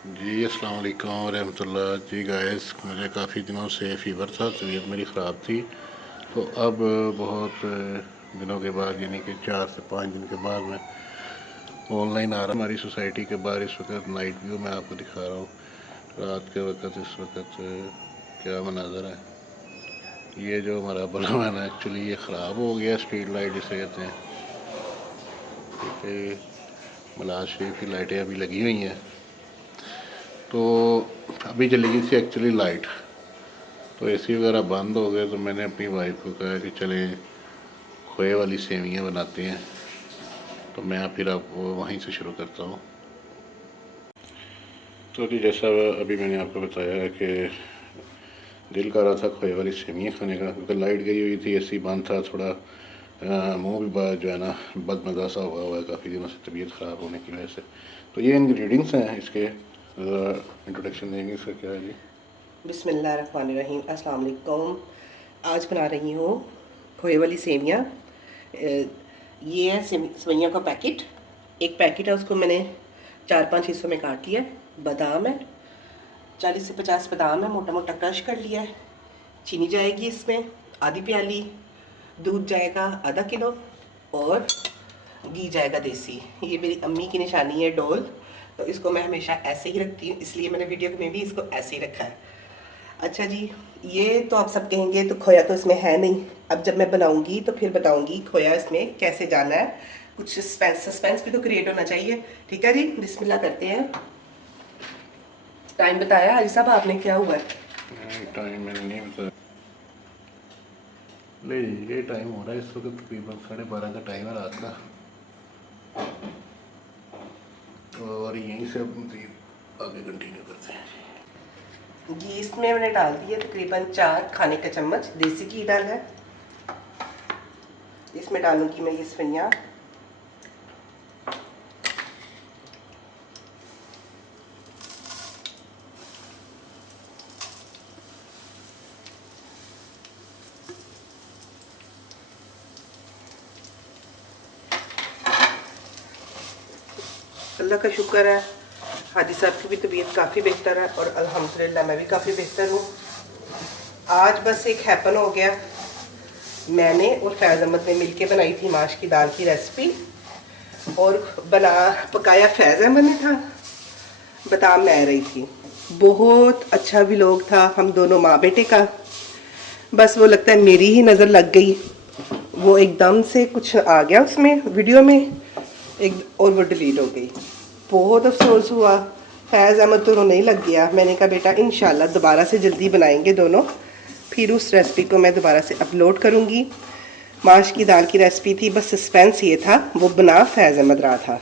जी अस्सलाम वालेकुम रहमतुल्लाह जी गाइस। मुझे काफ़ी दिनों से फ़ीवर था, तबीयत मेरी ख़राब थी। तो अब बहुत दिनों के बाद यानी कि 4 से 5 दिन के बाद मैं ऑनलाइन आ रहा। हमारी सोसाइटी के बाहर इस वक्त नाइट व्यू मैं आपको दिखा रहा हूँ। रात के वक्त इस वक्त क्या मनाज़र है। ये जो हमारा बलून है एक्चुअली ये ख़राब हो गया, स्ट्रीट लाइट जिसे कहते हैं। ठीक है, मलाज शरीफ की लाइटें अभी लगी हुई हैं। तो अभी चली गई थी एक्चुअली लाइट, तो एसी वगैरह बंद हो गए। तो मैंने अपनी वाइफ को कहा कि चलें खोए वाली सेवियां बनाते हैं। तो मैं फिर आपको वहीं से शुरू करता हूँ। तो जी जैसा अभी मैंने आपको बताया कि दिल कर रहा था खोए वाली सेवियां खाने का, क्योंकि लाइट गई हुई थी, एसी बंद था, थोड़ा मुँह भी जो है ना बदमज़ा सा हुआ है काफ़ी दिनों से तबीयत ख़राब होने की वजह से। तो ये इंग्रेडिएंट्स हैं इसके, इंट्रोडक्शन देंगे इसका क्या है जी। बिस्मिल्लाहिर्रहमानिर्रहीम, अस्सलाम वालेकुम। आज बना रही हूँ खोए वाली सेवियाँ। ये है सेवियाँ का पैकेट। एक पैकेट है, उसको मैंने 4-5 हिस्सों में काट लिया। बादाम है, 40 से 50 बादाम है, मोटा मोटा क्रश कर लिया है। चीनी जाएगी इसमें आधी प्याली, दूध जाएगा आधा किलो, और घी जाएगा देसी। ये मेरी अम्मी की निशानी है डोल, तो इसको मैं हमेशा ऐसे ही रखती हूँ, इसलिए मैंने वीडियो में भी इसको ऐसे ही रखा है। अच्छा जी, ये तो आप सब कहेंगे तो खोया तो इसमें है नहीं। अब जब मैं बनाऊंगी तो फिर बताऊंगी खोया इसमें कैसे जाना है। कुछ सस्पेंस भी तो क्रिएट होना चाहिए। ठीक है जी, बिस्मिल्लाह करते हैं। टाइम बताया हाजी साहब आपने, क्या हुआ है? टाइम मैंने नहीं बताया। नहीं, ये टाइम हो रहा है इस वक्त तकरीबन 12:30 का टाइम है रात का। और यहीं से अपनी आगे कंटिन्यू करते हैं। घी इसमें मैंने डाल दिया तकरीबन 4 खाने का चम्मच देसी घी डाला है। इसमें डालूंगी मैं ये सेवियाँ। अल्लाह का शुक्र है, हाजी साहब की भी तबीयत काफ़ी बेहतर है और अल्हम्दुलिल्लाह मैं भी काफ़ी बेहतर हूँ। आज बस एक हैपन हो गया। मैंने और फैज़ अहमद ने मिलके बनाई थी माश की दाल की रेसिपी, और पकाया फैज़ अहमद ने था, बादाम मैं रही थी। बहुत अच्छा व्लॉग था हम दोनों माँ बेटे का। बस वो लगता है मेरी ही नज़र लग गई, वो एकदम से कुछ आ गया उसमें वीडियो में एक, और वो डिलीट हो गई। बहुत अफसोस हुआ। फैज़ अहमद तो नहीं लग गया। मैंने कहा बेटा इंशाल्लाह दोबारा से जल्दी बनाएंगे दोनों, फिर उस रेसिपी को मैं दोबारा से अपलोड करूँगी। माश की दाल की रेसिपी थी, बस सस्पेंस ये था वो बना फैज़ अहमद रहा था।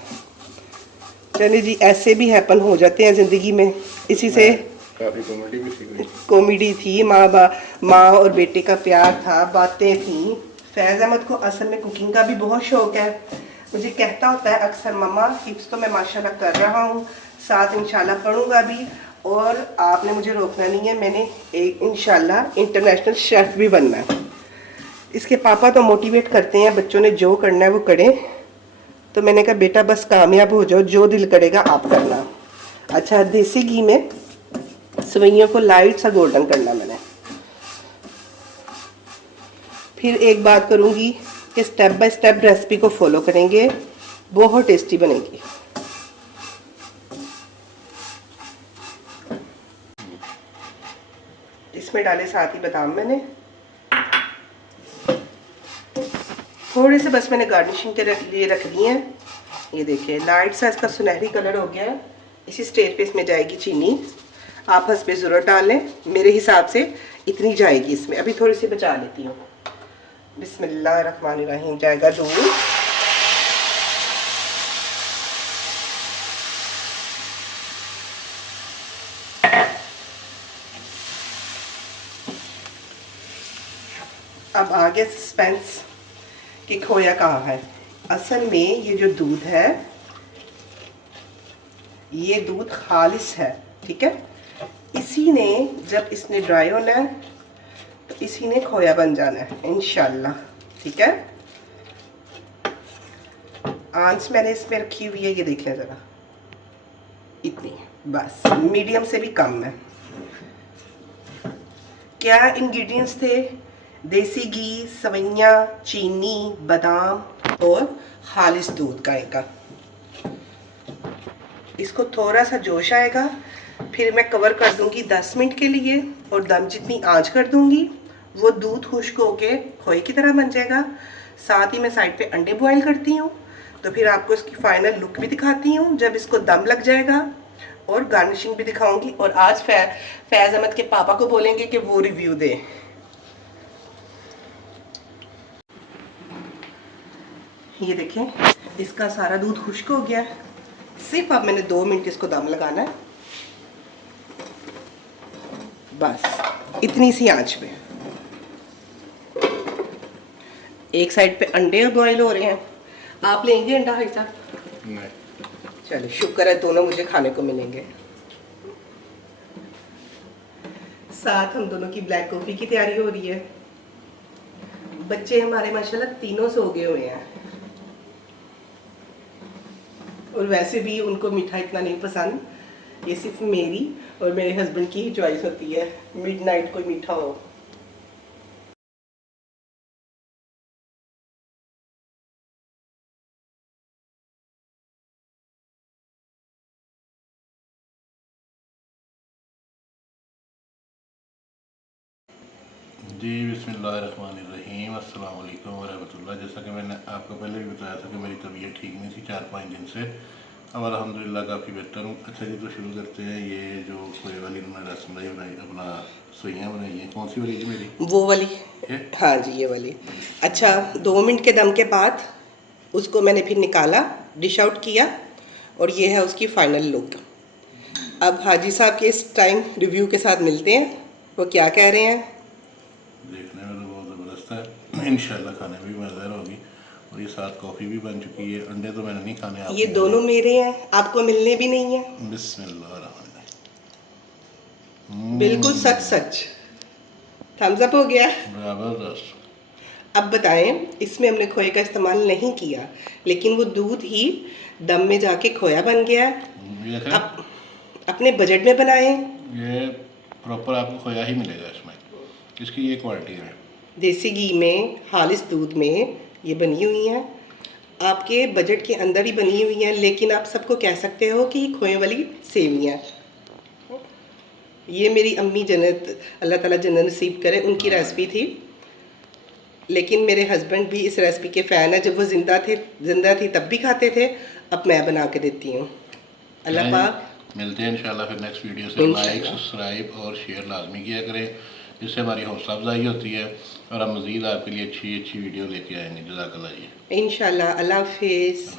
चलिए जी, ऐसे भी हैपन हो जाते हैं ज़िंदगी में। इसी से काफ़ी कॉमेडी भी थी। कॉमेडी थी, माँ और बेटे का प्यार था, बातें थी। फैज़ अहमद को असल में कुकिंग का भी बहुत शौक है। मुझे कहता होता है अक्सर, मम्मा हिफ्स तो मैं माशाल्लाह कर रहा हूँ, साथ इंशाल्लाह पढ़ूँगा भी, और आपने मुझे रोकना नहीं है, मैंने एक इंशाल्लाह इंटरनेशनल शेफ़ भी बनना है। इसके पापा तो मोटिवेट करते हैं बच्चों ने जो करना है वो करें, तो मैंने कहा बेटा बस कामयाब हो जाओ, जो दिल करेगा आप करना। अच्छा, देसी घी में सेवइयों को लाइट सा गोल्डन करना मैंने। फिर एक बात करूंगी कि स्टेप बाय स्टेप रेसिपी को फॉलो करेंगे, बहुत टेस्टी बनेगी। इसमें डाले साथ ही बादाम मैंने थोड़े से, बस मैंने गार्निशिंग के लिए रख दिए हैं। ये देखिए लाइट सा इसका सुनहरी कलर हो गया है। इसी स्टेज पे इसमें जाएगी चीनी। आप हस्बे ज़रूरत डाल लें, मेरे हिसाब से इतनी जाएगी इसमें। अभी थोड़ी सी बचा लेती हूँ। बिस्मिल्लाहिर्रहमानिर्रहीम, जाएगा दूध। अब आ गया सस्पेंस कि खोया कहाँ है। असल में ये जो दूध है, ये दूध खालिस है, ठीक है। इसी ने जब इसने ड्राई होना है तो इसी ने खोया बन जाना है इंशाल्लाह, ठीक है। आंच मैंने इसमें रखी हुई है, ये देखिए ज़रा, इतनी। बस मीडियम से भी कम है। क्या इंग्रेडिएंट्स थे? देसी घी, सवैयाँ, चीनी, बादाम और खालिस दूध गाय का। इसको थोड़ा सा जोश आएगा, फिर मैं कवर कर दूंगी 10 मिनट के लिए और दम जितनी आंच कर दूंगी, वो दूध खुश्क होके खोए की तरह बन जाएगा। साथ ही मैं साइड पे अंडे बॉईल करती हूँ, तो फिर आपको इसकी फाइनल लुक भी दिखाती हूँ जब इसको दम लग जाएगा, और गार्निशिंग भी दिखाऊंगी। और आज फैज़ अहमद के पापा को बोलेंगे कि वो रिव्यू दें। ये देखें, इसका सारा दूध खुश्क हो गया। सिर्फ अब मैंने 2 मिनट इसको दम लगाना है, बस इतनी सी आंच पे। एक साइड पे अंडे बॉईल हो रहे हैं। आप लेंगे अंडा भाई साहब? नहीं। चलिए, शुक्र है दोनों मुझे खाने को मिलेंगे। साथ हम दोनों की ब्लैक कॉफी की तैयारी हो रही है। बच्चे हमारे माशाल्लाह तीनों सो गए हुए हैं, और वैसे भी उनको मीठा इतना नहीं पसंद। ये सिर्फ मेरी और मेरे हस्बैंड की ही चॉइस होती है, मिडनाइट कोई मीठा हो। जी बिस्मिल्लाहिर्रहमानिर्रहीम, अस्सलाम वालेकुम वरहमतुल्लाह। जैसा कि मैंने आपको पहले भी बताया था कि मेरी तबीयत ठीक नहीं थी 4-5 दिन से। अब अल्हम्दुलिल्लाह काफ़ी बेहतर हूँ। अच्छा जी, तो शुरू करते हैं। ये जो खोए वाली उन्होंने रसमलाई बनाई, अपना सइयाँ बनाई हैं। कौन सी वाली जी मेरी? वो वाली? ये? हाँ जी, ये वाली। अच्छा, 2 मिनट के दम के बाद उसको मैंने फिर निकाला, डिश आउट किया, और ये है उसकी फाइनल लुक। अब हाजी साहब के इस टाइम रिव्यू के साथ मिलते हैं, वो क्या कह रहे हैं। देखने में तो बहुत ज़बरदस्त है, इंशाल्लाह खाने में भी मज़ेदार होगी। और ये साथ कॉफ़ी भी बन चुकी है। अंडे तो मैंने नहीं खाने, आप ये दोनों मेरे हैं, आपको मिलने भी नहीं है। बिस्मिल्लाहिर्रहमानिर्रहीम। बिल्कुल सच सच। थम्स अप हो गया। ज़बरदस्त। अब बताएं, इसमें हमने खोए का इस्तेमाल नहीं किया, लेकिन वो दूध ही दम में जाके खोया बन गया। ये देखें, अब अपने बजट में बनाएं। ये प्रॉपर आपको खोया ही मिलेगा इसमें, इसकी ये क्वालिटी है। देसी घी में, खालिस दूध में ये बनी हुई हैं, आपके बजट के अंदर ही बनी हुई हैं। लेकिन आप सबको कह सकते हो कि खोए वाली सेवियाँ। ये मेरी अम्मी जन्नत, अल्लाह ताला जन्नत नसीब करे, उनकी रेसिपी थी। लेकिन मेरे हस्बैंड भी इस रेसिपी के फ़ैन है। जब वो जिंदा थी तब भी खाते थे, अब मैं बना के देती हूँ। अल्लाह पाक। मिलते हैं इंशाल्लाह फिर नेक्स्ट वीडियो से। लाइक, सब्सक्राइब और शेयर लाजमी किया करें, जिससे हमारी हौसला अफजाई होती है और हम मज़ीद आपके लिए अच्छी अच्छी वीडियो लेके आएंगे। जज़ाकल्लाह जी। इंशाल्लाह। अल्लाह हाफिज़।